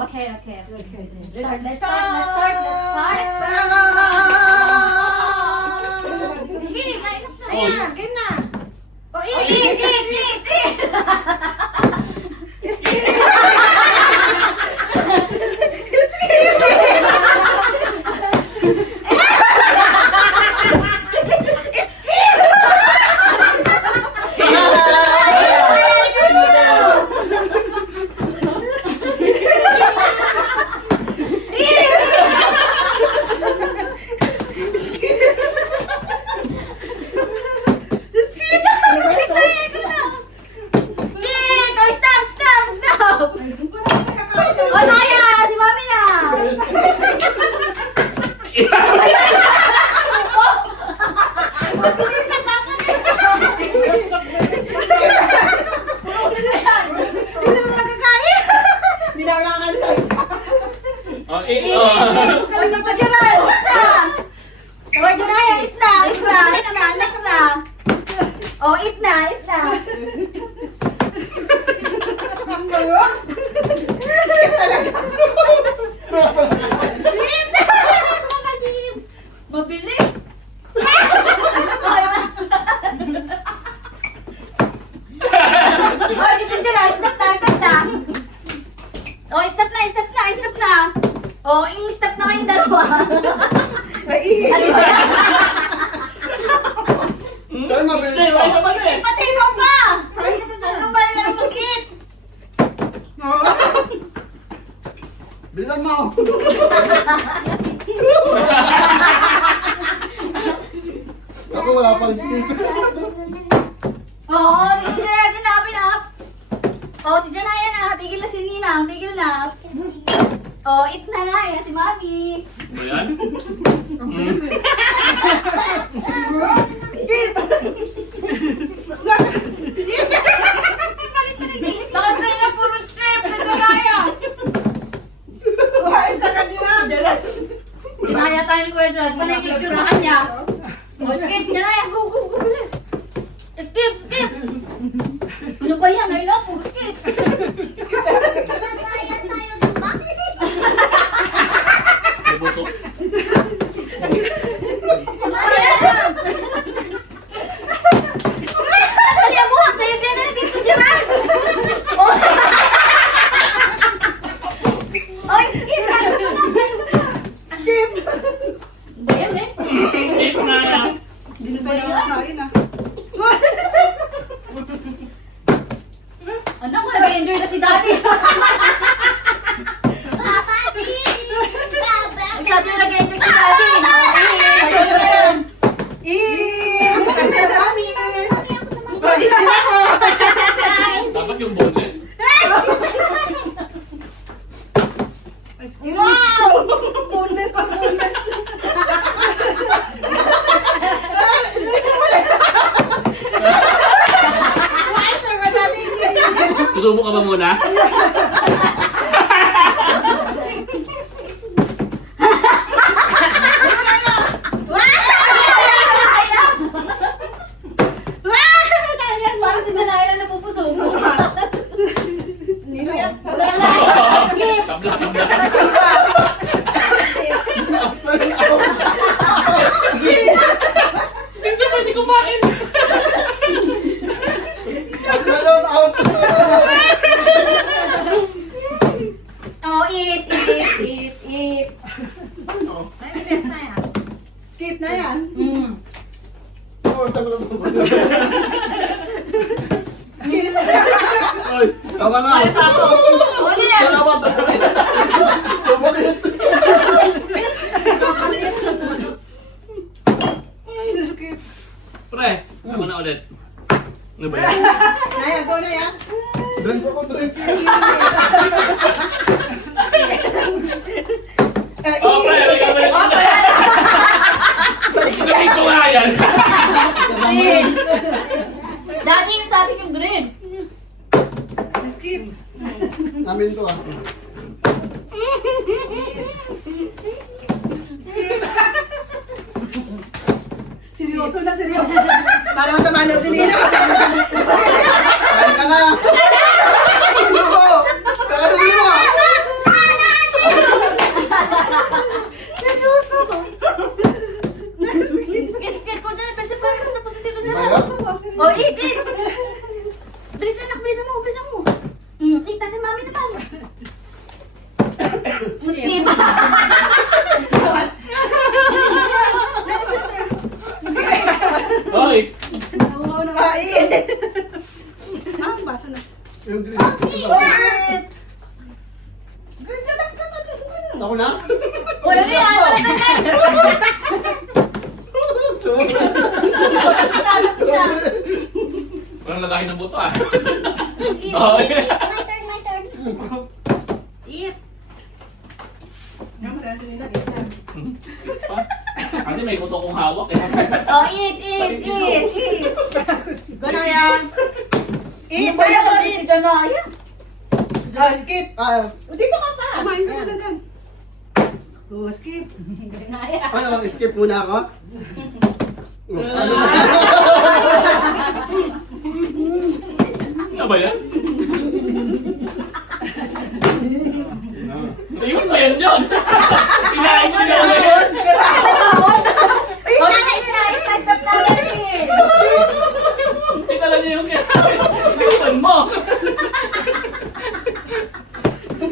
Okay. Let's Let's start. Sige, kain na. Ayan, game na. O, eat. Stop! O, sayang! Si Mami na! Mabilisan lang ka na. Hindi mo nakakain. Nilalangan sa isa. Oh, Oy, dito Jeray! Eat na! Oy, Jeray! Eat na! Next na! Oh, eat na! Skip talaga. Mabilis! Oy, dito Jeray! Stop na! Oh, stop na! Oh, stop na kayong dalawa! Ay, Ano ba? Dahil mabilis pa. Pati ikaw pa! Ano ba yung mag-eat? Bilang mo. Ako wala pang stick. Oo, dito Jeray! Tinapin na! Oh, si Janaya na! Tigil na si Ninang! Tigil na! Oh, eat na na! Yan si Mami! Ba yan? Skip! Bakit kayo na puro skip? Nagkakaya! Wala sa kanila. Dinaya tayo ni Kuya John. Panagig yun sa kanya. Oh, skip! Janaya! Go! Bilis! Skip! Ano ba yan? Ay lang, puro skip! Buto. Ano ba yan? Dali mo! Saya-saya na dito, Janaya! Oh, skip! Skip. Ba yan eh? Eat na. Hindi na ba nakakain ah? Anak ko, nag-enjoy na si Daddy. Masyado na nag-enjoy si Daddy. Ayun na yan. Eat! Maganda na kami! Oh, eat din ako! Dapat yung boneless. Wow! Boneless na boneless! Why, sir? Madali hindi. Susubo ka ba muna? Parang si Danay lang napupuso mo. Nino yan? Skip. Tabla. Hindi pwede kumain. Alone out! Oh, eat. Mabilis na yan. Skip na yan. Oh, tama na. Skip. Ay, tama na. Uli yan. Salamat. Tumalit. Skip. Pre, tama na ulit. Ano ba yan? Naya, go na yan. Drink ako, drink. Oh, pre, balik. Balik ko nga yan. Green. Dati yung sa atin yung green. Skip. Amin to ah. Skip. Seryoso na, seryoso. Para masama loob ni Nino. Kain ka na. Ano ko? Kain mo. Ako na? O, ano yan? Talaga yan. Tatanap siya. Parang lagahin ng buto ah. Eat, Oh, eat, yeah. eat. My turn. Eat. Yan mo dahil nila, eat na. Kasi may buto kong hawak eh. O, eat. Gano'n yan. Eat, Ba yan? ayaw, Si eat. Janaya. Skip. Dito ka pa. Kumain ka na dyan. Skip. Ganaya. Ano, skip muna ako? Ano na? Ano ba yan? Ayun ba yan yun? Kinain ko yun. O, kinain. Stop namin eh. Tinala niya yung kinain. Ayun mo.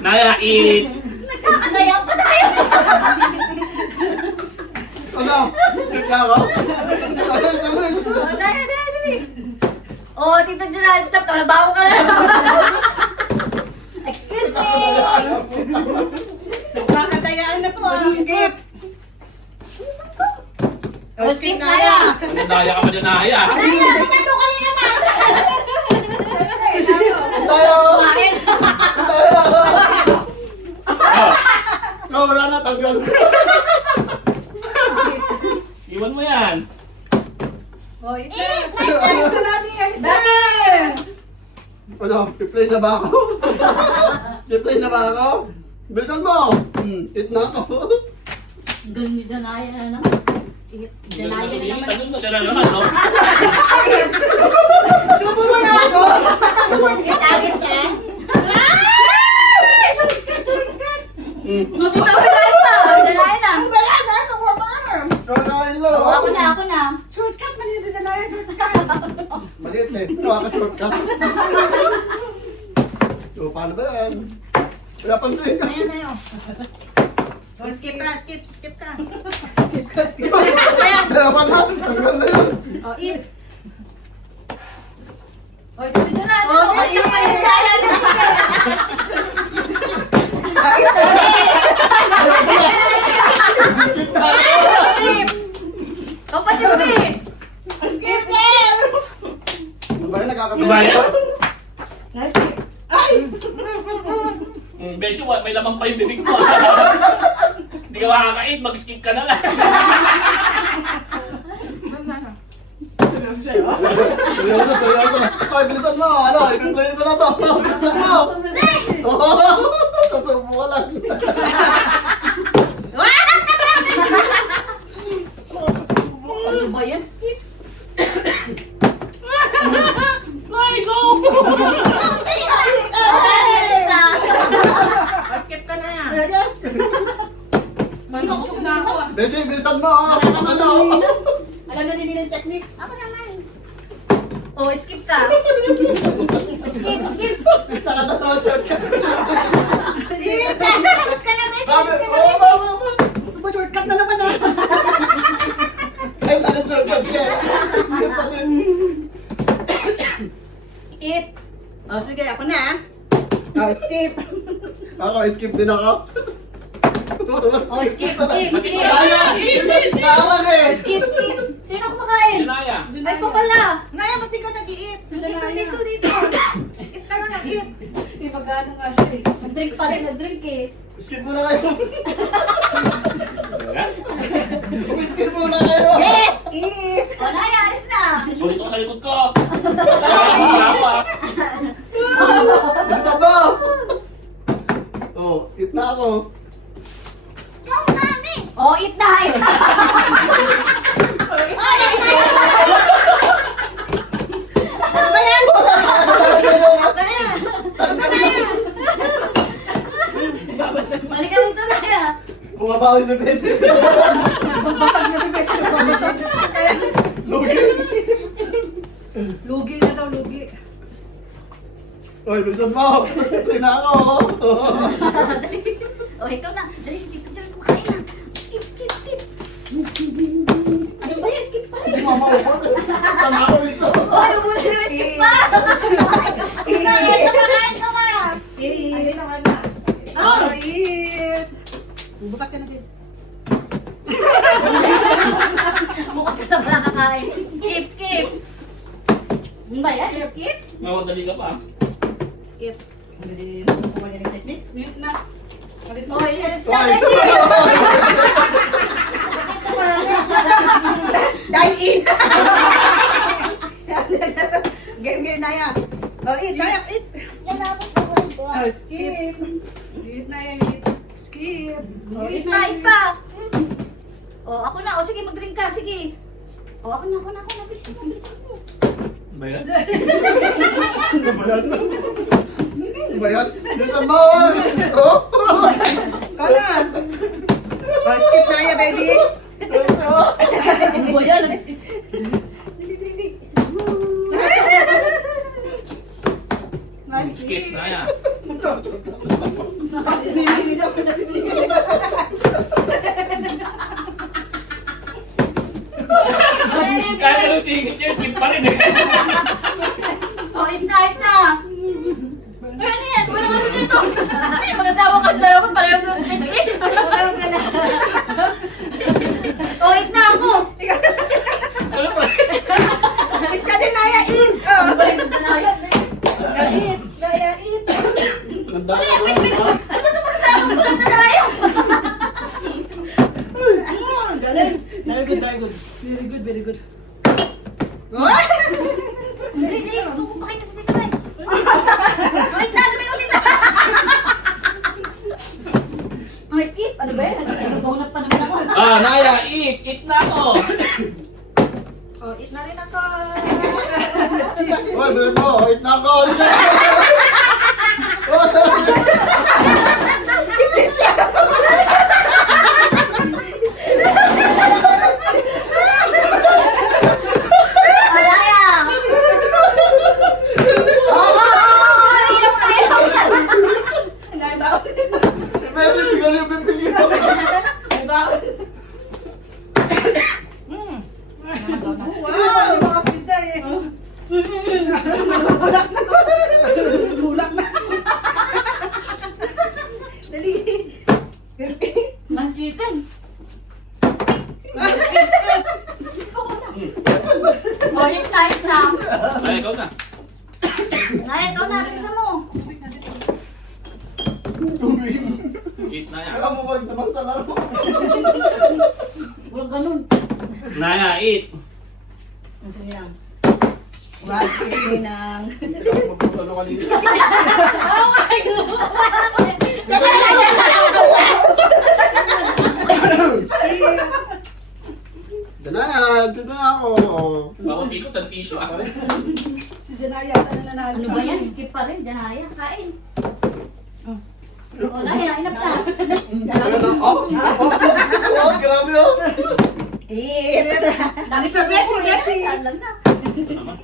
Naya, eat. Nagkakadaya pa tayo. Ano? Skip na ako? O, dali. O, Tito Gerald, stop. Nabaho ka na. Excuse me. Nagkakatayaan na to. Skip. O, skip na yan. Ano naya ka pa dyan, Naya? Naya, pinato ka rin naman. Tayo! Kumain. No, wala na, tanggal. Iwan mo yan. Eat. Gusto natin yan. Dali. Ano, i-play na ba ako? I-play na ba ako? Bilisan mo! Eat na ako. Ganun ni Janaya na naman. Janaya na naman. Ano siya na naman, no? Subo mo na ako. Agit eh. Shortcut. Buti ka pinata. Janaya na. Ang bala na. Ito mo pa arm. Kakain lo. O, ako na. Shortcut man yun dyan na yan. Shortcut. Maliit eh. Nakaka-shortcut. So, paano ba yan? Wala pang drink. Ayun. Skip ka. Skip ka. Dalawa na. Tanggal na yun. Eat. O, ito si Janaya. Oh, O, eat. siya pa yung Janaya na. O, patipi. Skip ka. Ano ba yun? Nakakatawa. Iba yan? Skip. Ay! Besyo, may lamang pa yung bibig mo. Hindi ka makakain, mag-skip ka na lang. Seryoso. Ay, bilisan mo. Ano, i-play ko na to. Bilisan mo. Sasubo ka lang. Ano ba yan? Skip. Ay, go! Alis na. Skip ka na yan. Yes. Manok na ako. Beshi, bilisan mo. Ano? Alam na nila yung technique. Ako naman. O, skip ka. Skip. Nakatatawa shortcut. Eat. Shortcut ka na, may Sabi, shortcut ka oo, na. oo. Shortcut na naman ah. Ay, ano shortcut ka? Skip pa din. Eat. Sige, ako na ah. Skip. Ako, skip din ako. O, skip. Parang eh. Skip. Sino kumakain? Naya. Ay, ko pala. Ngayon, ba't di ka nag-i-eat? Dito. Eat ka na nag-eat. Hindi magano nga siya eh. Nag-drink eh. Skip muna kayo. Talaga? Skip muna kayo. Yes! Eat! O, Naya, alis na. Ulit ako sa likod ko. Tama. Bilisan mo. Oh, eat na ako. Go, mami! O, eat na. Ano ba yan? Halika dito, Naya. Bumabawi sa beshi. Basag na si Beshi. Basag. Lugi. Lugi na daw, lugi. Oy, bilisan mo. Play na ako. O, ikaw na. Dali, si Tito Gerald kumakain na. Skip. Ano ba yan? Skip pa rin. Tama ako dito. Oy, ubusin mo, skip pa. Eat! Kumakain ka ba? Eat! Oh, eat! Bukas ka na din. Bukas ka na pala kakain. Skip, skip. Ano ba yan? Skip? Mawadali ka pa. It. Hindi na kukuha niya ng technique. Mute na. Alis na. Oy, alis na, Beshi! Dine in! Game na yan. Oh, eat, Naya, eat. Oh, skip. Eat na yan, eat. Skip. Oh, Eat pa, eat pa! O, ako na. O, sige, mag-drink ka. Sige. O, ako na. Bilisan mo. Ba yan? Ano ba yan? Ano ba yan? Bilisan mo! Oh! Kanan. Oh, skip na yan, baby. Ano ba yan? Skip na yan. Kaya nung singit niya, skip pa rin eh. O, eat na. Kaya na yan. Wala ka na dito. Magkatawa ka na naman. Pareho sa skip eh. Pareho sila. O, eat na ako. Ano pa? Eat ka din, Naya, eat. Oh. Ano ba yung nagdanayap? Eat, Naya, eat. Ang dami Ano ko. yan? Ano ito pa sa ako ko nagdanayap? Galing. Very good, very good. Very good, very good. Dali. Tukupakin mo sa dito tayo. Ulit na. O, skip. Ano ba yan? Nag-donut pa naman ako. Ah, Naya, eat! Eat na ako! Oh, eat na rin ako. Uy, bilhin mo! Eat na ako! Alaya! Oo! Hirap na. Naya, baon. Baby, bigyan yung bibigyan mo. Naya, baon. Wow, yung mga pinta eh. Tulak na. Dali. Ang chicken. O, eat na. Ay, ikaw na. Naya, ikaw na. Bilisan mo. Eat na yan. Kaya mo ba naman sa laro? Walang ganun. Naya, eat! Ito yan. Sige nang. Ikaw magpapalo kanina. Danaya, dito na ako. Mapapikot ang tissue ah. Si Janaya, ano na Ano ba yan? Skip pa rin. Danaya, kain. O, Naya, inap na. Ayan na. Oh! Oh, grabe oh! Eat! Dami sa beshi! Alam na. Ito naman.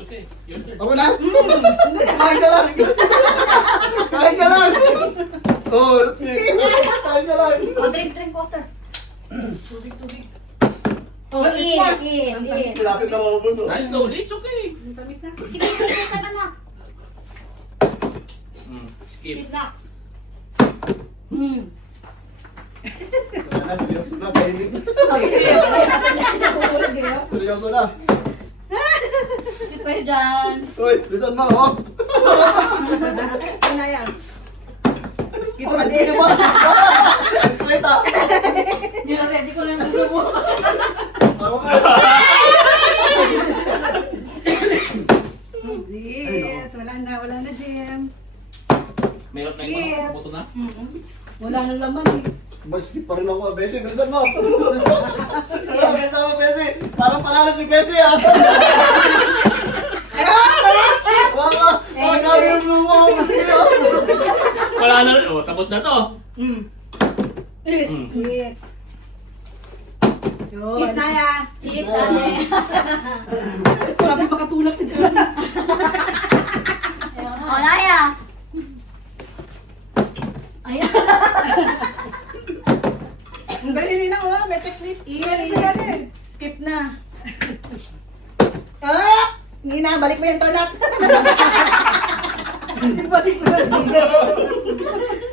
Okay, your turn. Ako na? Kain ka lang! Kain ka lang! Oh, kain ka lang! O, drink water. Tubig. O, eat. Silapit na maubos oh. Nice, slowly, it's okay. Ang tamis na. Sige, eat ka na. Skip. Eat na. Seryoso na, tahimik na. Nahulog eh. Seryoso na. Skip kayo dyan. Uy, lisan mo oh! Janaya. Skip Oh, pa sige din. ba? Straight ah! Hindi na ready ko na yung gusto mo. Ako ka! Eat. Wala na din. Mayroon na yung buto na. Wala na laman eh. Mas skip pa rin ako, Bessie. Bilisan mo! Bilisan mo, Bessie! Parang panalo si Bessie ah! Wala! Wala yung lumo! Wala na rin. Oh, tapos na to. Eat. Mm. Eat. Eat na ya. Eat, dali. Grabe makatulak si Janaya. O, Naya. Ayan. Ang galing na oh, may technique. Eat. Skip na. Ah! Nina, balik mo yung donut. Balik mo yung donut.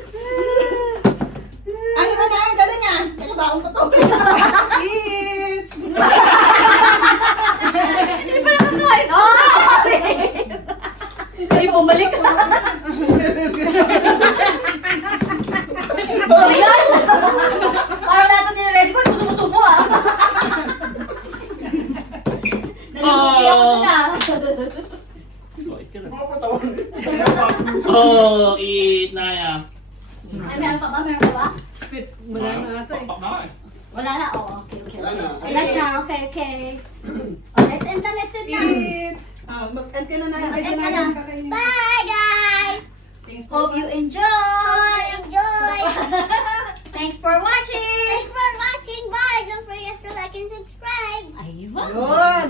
baon ko to. Eat! Hindi pa nakakain. Oh! Hindi, bumalik ka. Ayan! Parang lahat ng nire-ready ko, sumusubo ah. Nalulupi ako dun ah. Oh, eat ka na. Mga patawan. Oh, eat na yan. Ay, meron pa ba? Meron pa ba? Wala na ata eh. Pakpak na nga eh. Wala na? Oh, okay, okay. Wala na. Last na, okay, okay. Oh, let's end na, let's end na. Eat! Mag-end ka na na. Ay, Mag-end ka na. na. Kakainin. Bye, guys. Thanks for Hope you enjoy. Enjoy. Thanks for watching. Thanks for watching. Bye. Don't forget to like and subscribe. Ayun. Yun!